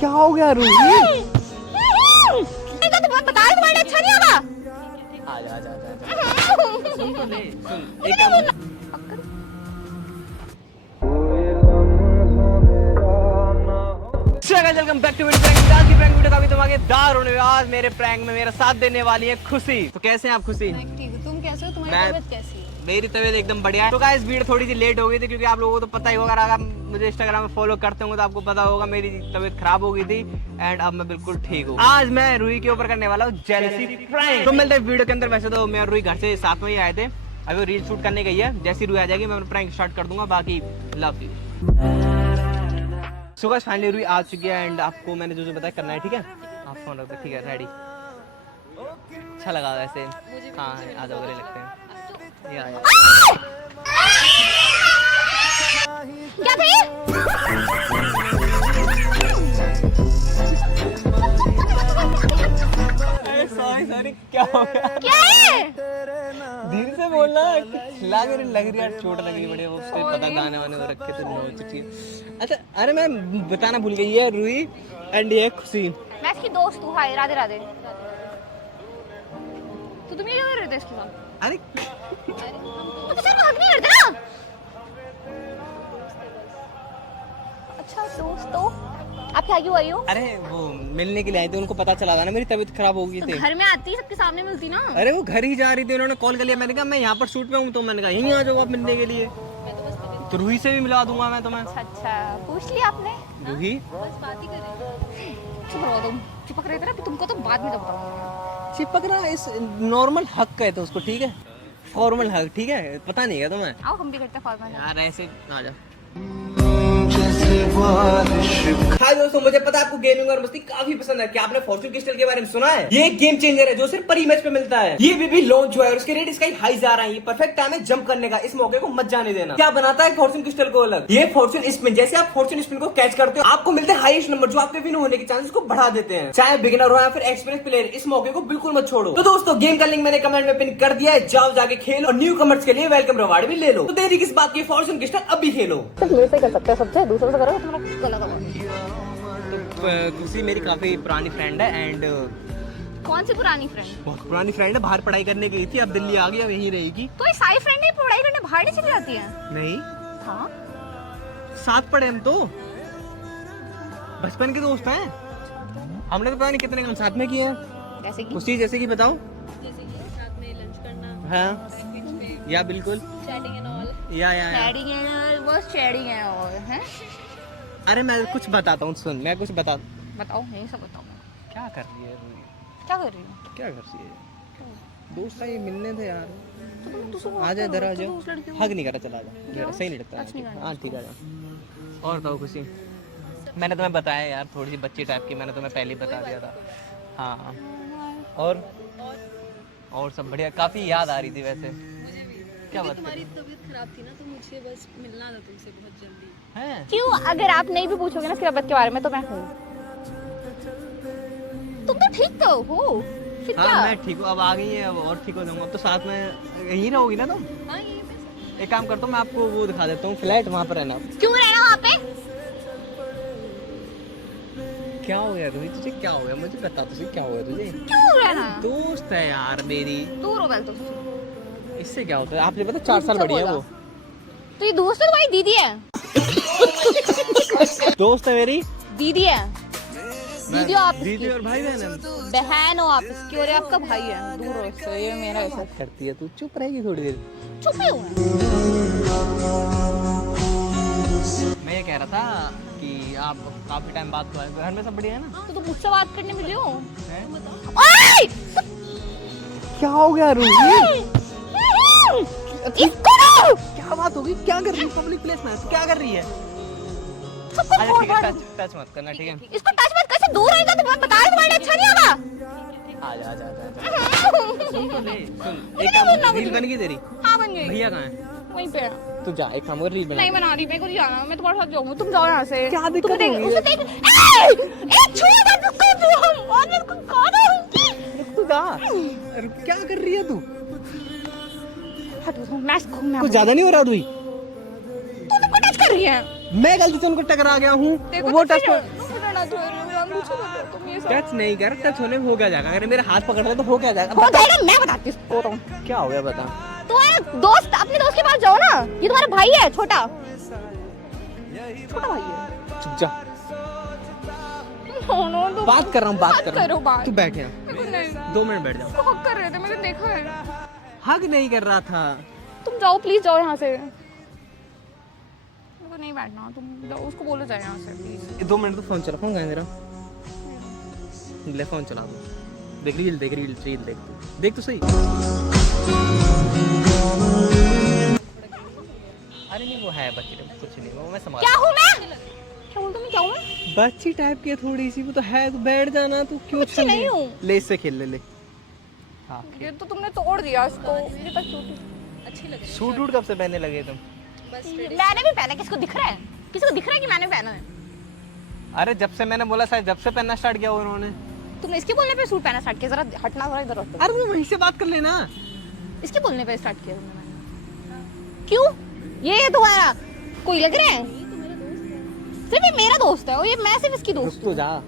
क्या हो गया रूही? बता रही तुम्हारे अच्छा नहीं होगा। आजा आजा आजा। सुन तो ले, सुन एक काम। Welcome back to prank. आज की प्रैंक वीडियो काफी धमाकेदार होने वाली है। आज मेरे प्रैंक में मेरा साथ देने वाली है खुशी। तो कैसे हैं आप खुशी? मैं ठीक हूं, तुम कैसे हो? तुम्हारी तबीयत कैसी है? मेरी तबीयत एकदम बढ़िया है। तो गाइस वीडियो थोड़ी सी लेट हो गई थी क्योंकि आप लोगों को तो पता ही होगा, अगर मुझे इंस्टाग्राम में फॉलो करते होंगे तो आपको पता होगा मेरी तबीयत खराब हो गई थी एंड अब मैं बिल्कुल ठीक हूँ। आज मैं रूही के ऊपर करने वाला हूँ जेलसी प्रैंक। तो मिलते हैं वीडियो के अंदर। वैसे तो मैं और रूही घर से साथ में ही आए थे, अभी वो रील शूट करने गई है। जैसी रूही आ जाएगी मैं प्रैंक स्टार्ट कर दूंगा। बाकी love you. So guys finally Ruhi आ चुकी है एंड आपको मैंने जो बताया करना है, ठीक है? आप फोन रख दो, ठीक है? रेडी? अच्छा लगा वैसे। हाँ आ जाओ, गले लगते हैं। या क्या थी? सॉरी क्या हो गया? क्या है? धीरे से बोलना। लग रही यार, चोट लग रही बड़े। वो उसको पता गाने वाने हो रखे थे नोच चुकी है। अच्छा अरे मैं बताना भूल गई है, रूही एंड ये खुशी। मैं इसकी दोस्त हूँ। हाय राधे राधे। तो तुम ये क्या कर रहे थे इसके साथ? अरे तो सर हक नहीं करते ना। अच्छा दोस्त तो आप क्या क्यों आई हो? अरे वो मिलने के लिए आए थे, उनको पता चला था ना मेरी तबीयत खराब हो गई थी। घर में आती सबके सामने मिलती ना। अरे वो घर ही जा रही थी, उन्होंने कॉल कर लिया। मैंने कहा मैं यहाँ पर शूट पे हूँ, तो मैंने कहा यहीं आ जाओ आप मिलने के लिए। तो रूही से भी मिला दूंगा मैं तुम्हें। अच्छा पूछ लिया आपने? रूही बस बात ही कर रहे। चुप रहो तुम। चिपक रहे थे ना, तुमको तो बाद में बताऊंगा। चिपकना इस नॉर्मल हक कहते हैं उसको, ठीक है? फॉर्मल हक, ठीक है? पता नहीं है तुम्हें? आओ हम भी करते हैं फॉर्मल। यार ऐसे आ जा। हाय दोस्तों, मुझे पता है आपको गेमिंग और मस्ती काफी पसंद है। क्या आपने फॉर्च्यून क्रिस्टल के बारे में सुना है? ये एक गेम चेंजर है जो सिर्फ पर इमेज पे मिलता है। ये भी लॉन्च हुआ है और उसके रेट इसका हाई जा रहा है। ये परफेक्ट टाइम है जंप करने का, इस मौके को मत जाने देना। क्या बनाता है फॉर्च्यून क्रिस्टल को अलग? ये फॉर्च्यून स्पिन, जैसे आप फॉर्च्यून स्पिन को कैच करते हो आपको मिलते हैं हाईएस्ट नंबर, जो आपके विन होने के चांसेस को बढ़ा देते हैं। चाहे बिगिनर हो या फिर एक्सपीरियंस प्लेयर, इस मौके को बिल्कुल मत छोड़ो। तो दोस्तों गेम का लिंक मैंने कमेंट में पिन कर दिया है, जाओ जाके खेलो और न्यू कमर्स के लिए वेलकम रिवार्ड भी ले लो। तो देरी किस बात की, फॉर्च्यून क्रिस्टल अब भी खेलो। मेरे से कर सकते हैं, सबसे दूसरों से करो तो गलत होगा। खुशी मेरी काफी पुरानी फ्रेंड है एंड कौन सी पुरानी फ्रेंड? बहुत पुरानी फ्रेंड है। बाहर पढ़ाई करने गई थी, अब दिल्ली आ गई, अब यहीं रहेगी। तो ये सारी फ्रेंड नहीं पढ़ाई करने बाहर नहीं चली जाती है? नहीं, हाँ साथ पढ़े हम तो, बचपन के दोस्त हैं। हमने तो पता नहीं कितने काम साथ में किए हैं। जैसे कि खुशी जैसे कि बताओ। जैसे कि साथ में लंच करना, हाँ बीच में या बिल्कुल चैटिंग एंड ऑल। या चैटिंग है, बस चैटिंग है और हैं। अरे मैं कुछ बताता हूँ, सुन मैं कुछ बता। बताओ यही सब बताओ। क्या कर रही है रूही? क्या कर रही हो? क्या कर रही है? दोस्त है, ये मिलने थे यार। तो आ जा इधर, आ जा। उस लड़की को हग नहीं करा, चला जा, सही नहीं लगता। अच्छा नहीं करना। हाँ ठीक है, जा। और बताओ खुशी, मैंने तुम्हें बताया यार थोड़ी सी बच्ची टाइप की, मैंने तुम्हें पहले ही बता दिया था। हाँ और सब बढ़िया। काफी याद आ रही थी वैसे। क्या बात तुम्हारी तबीयत खराब थी ना, तो मुझे बस मिलना था तुमसे बहुत जल्दी। है? क्यों? अगर आप नहीं भी पूछोगे ना सिर्फ के बारे में तो मैं हूँ। तुम तो ठीक तो हो फिर हाँ क्या? मैं ठीक हूँ, अब आ गई है, अब और ठीक हो जाऊंगा। अब तो साथ में यहीं रहोगी ना तुम? हाँ ये मैं एक काम करता हूँ, मैं आपको वो दिखा देता हूँ, फ्लैट वहाँ पर रहना। क्यों रहना वहाँ पे? क्या हो गया तुझे? तुझे क्या हो गया मुझे बता, तुझे क्या हो गया तुझे? क्यों रहना? दोस्त है यार मेरी। दूर हो गए तो। इससे क्या होता है? आपने पता 4 साल बड़ी है वो। तो ये दोस्त है तुम्हारी दीदी है? दोस्त है मेरी दीदी है? दीदी हो आप दीदी इसकी? और भाई बहन है। बहन हो आप इसकी और ये आपका भाई है। दूर हो इससे, ये मेरा ऐसा। करती है तू, चुप रहेगी थोड़ी देर। चुप ही हूँ मैं ये कह रहा था कि आप काफी टाइम बाद तो आए, घर में सब बढ़िया है ना? तो तुम मुझसे बात करने मिली हो? हैं? ओए! क्या हो गया रूही? इसको दो! क्या बात होगी? क्या कर रही है पब्लिक प्लेस में? तू क्या कर रही है? सबको अच्छा फोड़ ठीक है, फाड़। टच मत करना, ठीक है? इसको टच मत, कैसे दूर रहेगा? तुम्हें बता रही तुम्हारे लिए अच्छा नहीं होगा। आ जा आ जा आ जा। सुन तो ले, सुन एक काम, रील बन गई तेरी? हाँ बन गई। भैया कहाँ है? वहीं पे है। तू जा, एक काम कर, रील बना। नहीं बना रही, मेरे को नहीं जाना, मैं तुम्हारे साथ जाऊंगी। तुम जाओ यहाँ से। क्या दिक्कत तुम देख, होगी? उसे देख। ए छोड़ दे उसको, और मेरे को गाना होगी। तू जा। अरे क्या कर रही है तू? हट मैं घूमना। कुछ ज्यादा नहीं हो रहा रूही? तू तुमको टच कर रही है। मैं गलती से उनको टकरा गया हूँ, देखो वो तो टच फिर, हाथ धो रहे हो जानबूझ के तुम ये सब टच नहीं कर, टच होने में हो क्या जाएगा? अगर मेरे हाथ पकड़ ले तो हो क्या जाएगा? हो जाएगा। मैं बताती हूँ तो क्या हो गया बता। तुम्हारे दोस्त अपने दोस्त के पास जाओ ना, ये तुम्हारा भाई है छोटा भाई है। चुप जा, नो नो बात कर रहा हूँ, बात कर रहा करो हूँ। बात। तू बैठ यहाँ, मेरे को नहीं 2 मिनट बैठ जाओ। वो हक कर रहे थे, मैंने देखा है। हग नहीं कर रहा था। तुम जाओ प्लीज, जाओ यहाँ से। मेरे को नहीं बैठना, तुम जाओ, उसको बोलो जाए यहाँ से प्लीज। 2 मिनट तो फोन चला, फोन कहाँ है मेरा? ले फोन चला दो, देख रील देख, रील देख, देख तो सही। अरे नहीं वो है बच्ची, कुछ नहीं, वो मैं संभाल। क्या हूँ मैं? क्या बोलता मैं क्या हूँ? बच्ची टाइप की है थोड़ी सी, वो तो है। तू बैठ जाना, तू क्यों? बच्ची नहीं हूँ। ले इससे खेल ले। हाँ ये तो तुमने तोड़ दिया इसको। ये तक अच्छी लग रही सूट वूट कब से पहनने लगे तुम? बस मैंने भी पहना, किसको दिख रहा है? किसी को दिख रहा है कि मैंने पहना है? अरे जब से मैंने बोला शायद जब से पहनना स्टार्ट किया उन्होंने। तुमने इसके बोलने पे सूट पहना स्टार्ट किया? जरा हटना, जरा इधर हटो। अरे वो वहीं से बात कर लेना। इसके बोलने पे स्टार्ट किया तुमने? क्यों? ये तुम्हारा कोई लग रहा है? सिर्फ ये मेरा दोस्त है और ये मैं सिर्फ इसकी दोस्त तो जा। हूँ।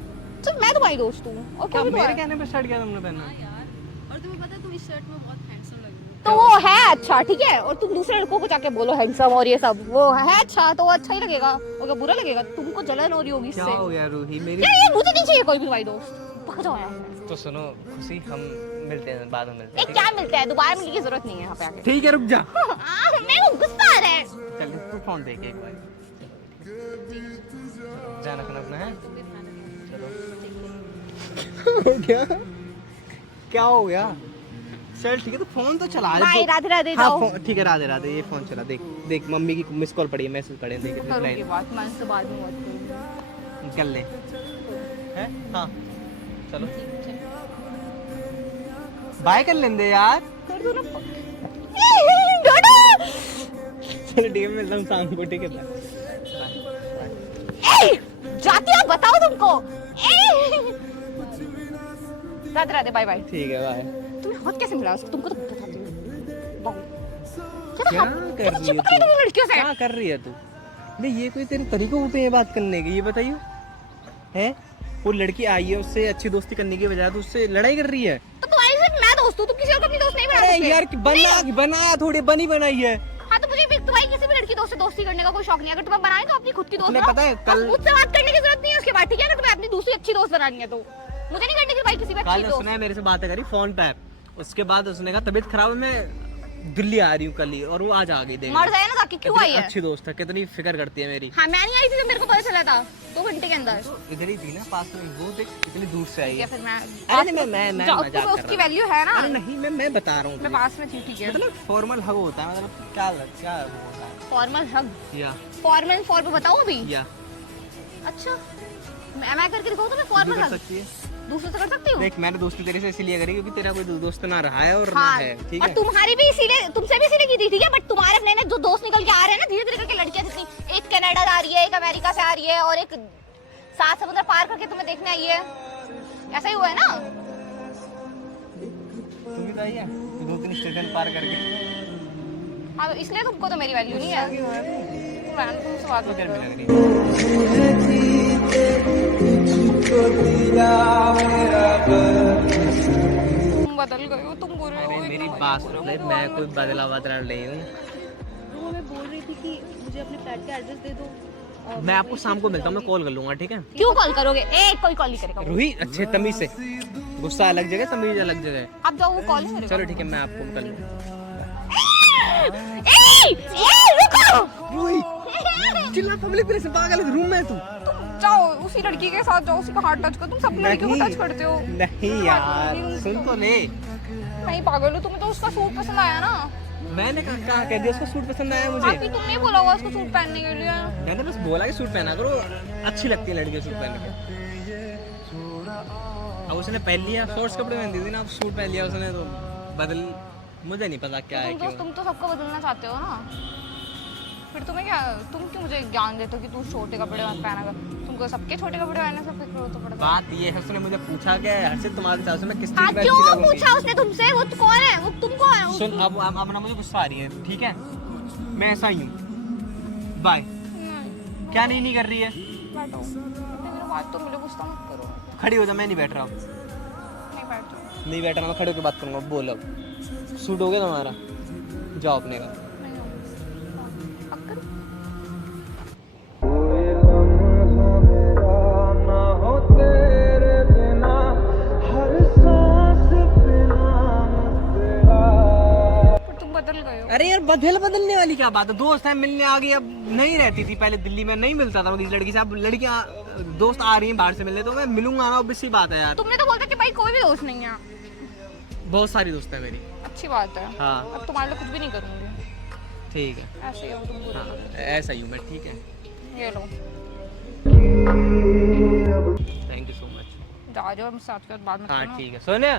सिर्फ मैं तुम्हारी दोस्त हूँ और क्या क्या भी मेरे तुम्हारा? कहने पे स्टार्ट किया तुमने पहनना? यार। और तुम्हें पता है तुम इस शर्ट में बहुत हैंडसम लग रही तो वो है अच्छा, ठीक है। और तुम दूसरे लड़कों को जाके बोलो हैंडसम और ये सब, वो है अच्छा तो वो अच्छा ही लगेगा। और क्या बुरा लगेगा? तुमको जलन हो रही होगी क्या इससे। हो गया रूही मेरी? यार ये मुझे नहीं चाहिए कोई भी तुम्हारी दोस्त। भाग जाओ यहाँ से। तो सुनो खुशी, हम मिलते हैं बाद में, मिलते ये हैं। क्या मिलता है? दोबारा मिलने की जरूरत नहीं है यहाँ पे आके। ठीक है रुक जा। मेरे को गुस्सा आ रहा है। चल तू फोन देख एक बार, ध्यान रखना अपना है। चलो हो गया? क्या हो गया? चल ठीक है, तो फोन तो चला। बाय, राधे राधे हाँ जाओ। ठीक है, राधे राधे। ये फोन चला, देख देख मम्मी की मिस कॉल पड़ी है, मैसेज पड़े हैं, देख करूँगी बात, मैं इससे बाद में बात करूँगी। कर ले हैं। हाँ चलो बाय कर लेंगे यार। कर दो ना। डोडो! चलो ठीक है, मिलता हूँ शाम को, ठीक है बाय। ए, जाती हो बताओ तुमको। Radhe Radhe, bye bye. ठीक है बाय। तुम्हें हाथ कैसे मिला उसको? तुमको तो बताती हूँ। बाय। क्या कर रही है चिपक रही तू? तुम लड़कियों से। क्या कर रही है तू? नहीं ये कोई तेरे तरीके होते हैं बात करने के? ये बताइए हैं? वो लड़की आई है, उससे अच्छी दोस्ती करने की बजाय तो उससे लड़ाई कर रही है। तो तुम्हारी सिर्फ मैं दोस्त हूँ, तुम किसी और को अपनी दोस्त नहीं बना अरे सकते। यार बनाया थोड़ी बनी बनाई है। हाँ तो मुझे भी तुम्हारी किसी भी लड़की दोस्त से दोस्ती करने का कोई शौक नहीं है। अगर तुम्हें बनाए तो अपनी खुद की दोस्त तुम्हें बनाओ। पता है कल- अब मुझसे बात करने की जरूरत नहीं है उसके बाद, ठीक है? अगर तुम्हें अपनी दूसरी अच्छी दोस्त बनानी है तो मुझे नहीं करने की भाई किसी भी अच्छी कल दोस्त। उसने मेरे से बातें करी फोन पे, उसके बाद उसने कहा तबीयत खराब है, मैं दिल्ली आ रही हूँ कल ही, और वो आज आ गई। देख मर जाए ना जाके, क्यों आई है? अच्छी दोस्त है, कितनी फिक्र करती है मेरी। हाँ मैं नहीं आई थी जब मेरे को पता चला था 2 घंटे के अंदर। इधर ही थी ना पास में, वो देख कितनी दूर से आई ठीक है है। फिर मैं अरे नहीं मैं जाओ, मजाक तुम्हें कर उसकी रहा हूँ। वैल्यू है ना। अरे नहीं मैं बता रहा हूँ मैं तुझे। पास में थी, ठीक है? मतलब फॉर्मल हग होता है, मतलब क्या वो होता है फॉर्मल हग, या फॉर्मल फॉर्म बताओ अभी। या अच्छा मैं करके दिखाऊं तो मैं तू फॉर्मल कर हग सकती है। दूसरे से कर सकती हूँ। देख मैंने दोस्ती तेरे से इसलिए करी क्योंकि तेरा कोई दोस्त ना रहा है और ना हाँ है, ठीक और है? तुम्हारी भी इसीलिए, तुमसे भी इसीलिए की थी, ठीक है? बट तुम्हारे अपने जो दोस्त निकल के आ रहे हैं ना धीरे धीरे करके, लड़कियां जितनी, एक कनाडा से आ रही है, एक अमेरिका से आ रही है और एक 7 समुद्र पार करके तुम्हें देखने आई है। ऐसा ही हुआ है ना? तू भी तो आई है 2-3 स्टेशन पार करके। हाँ इसलिए तुमको तो मेरी वैल्यू नहीं है। तुमसे बात तो कर गर्मी लग रही है। तुम बदल गए हो, तुम बुरे हो। अरे मेरी बात सुन ले, मैं कोई बदला नहीं हूँ। वो मैं बोल रही थी कि मुझे अपने फ्लैट का एड्रेस दे दो। मैं आपको शाम को मिलता हूँ, मैं कॉल कर लूंगा, ठीक है? क्यों कॉल करोगे? कोई कॉल नहीं करेगा। रूही अच्छे तमीज से, गुस्सा अलग जगह, तमीज अलग जगह। अब जाओ, वो कॉल नहीं करेगा। चलो ठीक है, मैं आपको कर लूंगा। रुको। रूही चिल्ला, पब्लिक प्लेस में पागल है, रूम में है तू। तुम जाओ उसी लड़की के साथ जाओ, उसी का हाथ टच करो। तुम सब लड़कियों को टच करते हो। नहीं यार सुन तो ले, मैं ही पागल हूँ। तुम्हें तो उसका सूट पसंद आया ना? मैंने कहा कह दिया उसको सूट पसंद आया मुझे। अभी तुमने बोला होगा उसको सूट पहनने के लिए। मैंने बस बोला कि सूट पहना करो, अच्छी लगती है लड़की सूट पहन के। अब उसने पहन लिया, शॉर्ट्स कपड़े पहन दी थी ना, अब सूट पहन लिया उसने तो बदल, मुझे नहीं पता क्या है क्यों। तुम तो सबको बदलना चाहते हो ना, फिर तुम्हें क्या, तुम क्यों मुझे ज्ञान देते हो कि तू छोटे कपड़े मत पहना कर? तुमको सबके छोटे कपड़े पहनने से फिक्र हो तो पड़ता है। बात ये है, उसने मुझे पूछा कि हर्षित तुम्हारे साथ में किस हाँ चीज में क्यों अच्छी लगूंगी? पूछा उसने तुमसे? वो तो कौन है? वो तुम कौन है? सुन अब ना मुझे गुस्सा आ रही है, ठीक है? मैं ऐसा ही हूँ, बाय। क्या नहीं कर रही है? बैठो, इतने मेरे बात तो मुझे गुस्सा मत करो। खड़ी हो जा, मैं नहीं बैठ रहा हूँ। नहीं बैठ जाओ। नहीं बैठ रहा, मैं खड़े होकर बात करूंगा। बोलो, सूट हो गया तुम्हारा? जाओ अपने का। नहीं होगा। पक्का? पर तुम बदल गए हो। अरे यार बदलने वाली क्या बात है? दोस्त है, मिलने आ गई। अब नहीं रहती थी पहले दिल्ली में, नहीं मिलता था किसी लड़की से। अब लड़कियां दोस्त आ रही हैं बाहर से मिलने, तो मैं मिलूंगा ना, ऑब्वियस सी बात है यार। तुमने तो बोला कि भाई कोई भी दोस्त नहीं है। बहुत सारी दोस्त है मेरी। अच्छी बात है। हाँ। अब तुम्हारे लिए कुछ भी नहीं करूंगी। ठीक है, ऐसे ही हो तुम बुरे। हाँ ऐसा ही हूँ मैं। ठीक है, ये लो, थैंक यू सो मच। जा जाओ, मुझसे आज के बाद बात मत हाँ करना। ठीक है, सोनिया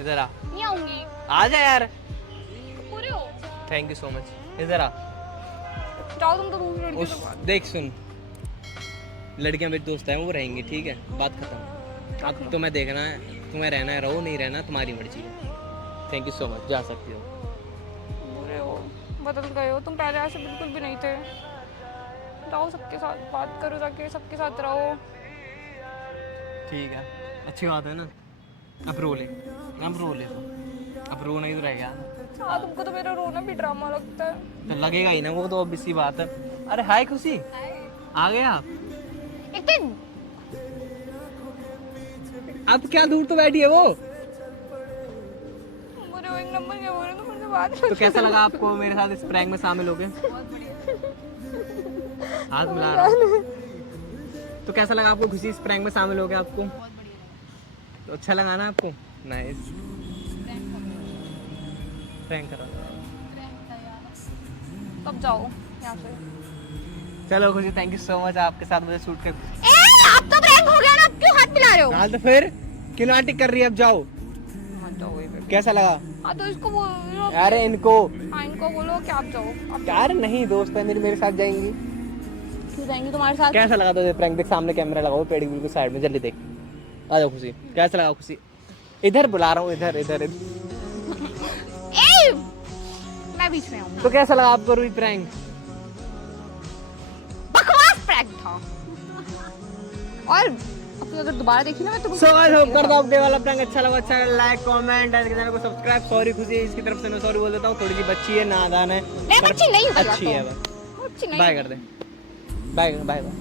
इधर आ। नहीं आऊंगी। आ जा यार। पूरे हो। थैंक यू सो मच, इधर आ। जाओ तुम तो दूसरी लड़कियों उस से बात। देख सुन, लड़कियां मेरी दोस्त है, वो रहेंगी, ठीक है, बात खत्म। अब तुम्हें देखना है, तुम्हें रहना है रहो, नहीं रहना तुम्हारी मर्जी है। थैंक यू सो मच, जा सकती हो। बुरे हो, बदल गए हो। तुम पहले ऐसे बिल्कुल भी नहीं थे। जाओ, सबके साथ बात करो, जाके सबके साथ रहो। ठीक है, अच्छी बात है ना। अब रो ले, अब रो ले, अब रो नहीं तो रह गया। हाँ, तुमको तो मेरा रोना भी ड्रामा लगता है। तो लगेगा ही ना, वो तो अब इसी बात है। अरे हाय खुशी, आ गए आप? एक दिन अब क्या दूर तो बैठी है वो। बुरे हो, एक नंबर के बुरे, तुम मुझसे बात तो कैसा लगा आपको मेरे साथ इस प्रैंक में शामिल हो गए? हाथ मिला रहा हूं। तो कैसा लगा आपको खुशी, इस प्रैंक में शामिल हो गया आपको? तो अच्छा लगा ना आपको? नाइस, प्रैंक करो। तब जाओ यहाँ से। चलो खुशी, थैंक यू सो मच, आपके साथ मुझे शूट कर। अब तो प्रैंक हो गया ना, अब क्यों हाथ मिला रहे हो? हाल तो फिर क्यों नाटक कर रही है? अब जाओ। हाँ, जाओ ये पे। कैसा लगा? हाँ, तो इसको बोलो। अरे इनको, हाँ, इनको बोलो कि आप जाओ। आप यार नहीं, दोस्त है मेरी, मेरे साथ जाएंगी। क्यों जाएंगे तुम्हारे साथ? कैसा लगा तुझे प्रैंक? देख सामने कैमरा लगा हुआ, पेड़ी बिल्कुल साइड में, जल्दी देख। आ जाओ खुशी, कैसा लगा खुशी? इधर बुला रहा हूँ, इधर इधर इधर। ए, मैं बीच में आऊंगी। तो कैसा लगा आपको रूही प्रैंक? बकवास प्रैंक था। और अब अगर दोबारा देखी ना मैं तो सो आई होप कर दो आपके वाला प्रैंक अच्छा लगा, अच्छा लाइक कमेंट एंड चैनल को सब्सक्राइब। सॉरी खुशी, इसकी तरफ से मैं सॉरी बोल देता हूँ, थोड़ी सी बच्ची है, नादान है। नहीं, बच्ची नहीं हूँ, अच्छी है, बच्ची नहीं बाय हूँ। कर दे, बाय बाय बाय।